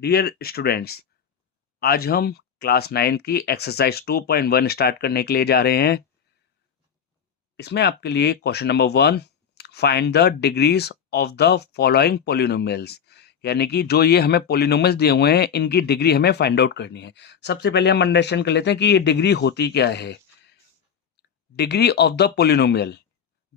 Dear students, आज हम class 9 की एक्सरसाइज 2.1 स्टार्ट करने के लिए जा रहे हैं। इसमें आपके लिए question number 1, find the degrees of the following polynomials, यानी कि जो ये हमें पोलिनोमियल्स दिए हुए हैं इनकी डिग्री हमें फाइंड आउट करनी है। सबसे पहले हम अंडरस्टैंड कर लेते हैं कि ये डिग्री होती क्या है। Degree of the polynomial,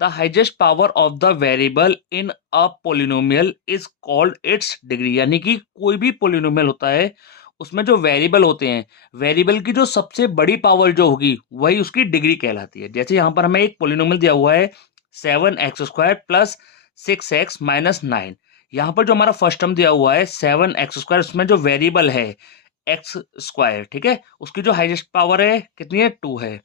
the highest power of the variable in a polynomial is called its degree, यानी कि कोई भी पोलिनोमियल होता है उसमें जो वेरिएबल होते हैं, वेरिएबल की जो सबसे बड़ी पावर जो होगी वही उसकी डिग्री कहलाती है। जैसे यहां पर हमें एक पोलिनोमियल दिया हुआ है 7x² प्लस 6x माइनस 9। यहाँ पर जो हमारा फर्स्ट टर्म दिया हुआ है 7x², उसमें जो वेरिएबल है x², ठीक है, उसकी जो हाइजेस्ट पावर है कितनी है, 2 है।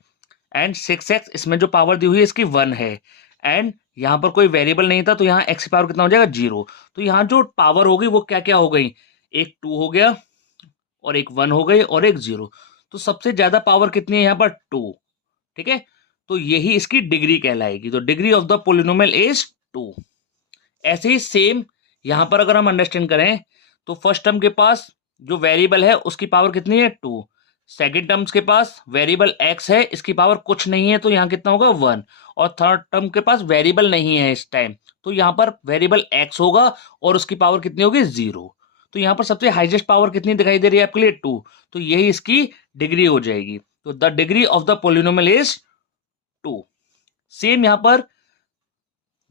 एंड 6x, इसमें जो पावर दी हुई है इसकी 1 है। एंड यहाँ पर कोई वेरिएबल नहीं था तो यहाँ x की पावर कितना हो जाएगा, 0। तो यहाँ जो पावर होगी वो क्या क्या हो गई, एक 2 हो गया और एक 1 हो गई और एक 0। तो सबसे ज्यादा पावर कितनी है यहाँ पर, 2, ठीक है। तो यही इसकी डिग्री कहलाएगी। तो degree of the polynomial is 2। ऐसे ही सेम यहाँ पर अगर हम अंडरस्टैंड करें तो फर्स्ट टर्म के पास जो वेरिएबल है उसकी पावर कितनी है, 2। सेकेंड टर्म्स के पास वेरिएबल x है, इसकी पावर कुछ नहीं है तो यहाँ कितना होगा, 1। और थर्ड टर्म के पास वेरिएबल नहीं है इस टाइम, तो यहाँ पर वेरिएबल x होगा और उसकी पावर कितनी होगी, 0। तो यहाँ पर सबसे हाईएस्ट पावर कितनी दिखाई दे रही है आपके लिए, 2। तो यही इसकी डिग्री हो जाएगी। तो the degree of the polynomial is 2। Same यहाँ पर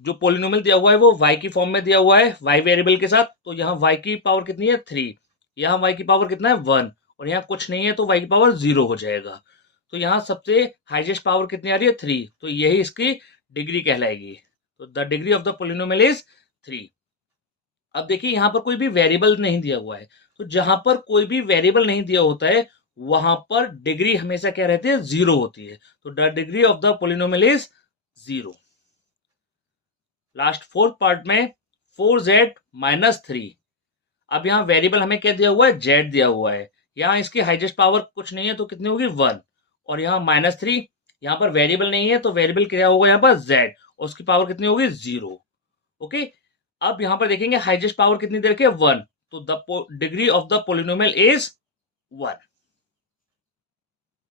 जो पोलिनोमियल दिया हुआ है वो y की फॉर्म में दिया हुआ है, y वेरिएबल के साथ। तो यहाँ y की पावर कितनी है, 3। यहाँ y की पावर कितना है, 1। और यहाँ कुछ नहीं है तो y की पावर 0 हो जाएगा। तो यहाँ सबसे हाईएस्ट पावर कितनी आ रही है, 3। तो यही इसकी डिग्री कहलाएगी। तो the degree of the polynomial is 3। अब देखिए यहाँ पर कोई भी वेरिएबल नहीं दिया हुआ है, तो जहां पर कोई भी वेरिएबल नहीं दिया होता है वहां पर डिग्री हमेशा क्या रहती है, 0 होती है। तो the degree of the polynomial is 0। Last fourth part में 4z माइनस 3। अब यहाँ वेरिएबल हमें क्या दिया हुआ है, z दिया हुआ है। यहाँ इसकी हाइजेस्ट पावर कुछ नहीं है तो कितनी होगी, 1। और यहाँ -3, यहाँ पर वेरिएबल नहीं है तो वेरिएबल क्या होगा यहाँ पर, z, और उसकी पावर कितनी होगी, 0। ओके। अब यहाँ पर देखेंगे हाइजेस्ट पावर कितनी दे रखी है, 1। तो the degree of the polynomial is 1।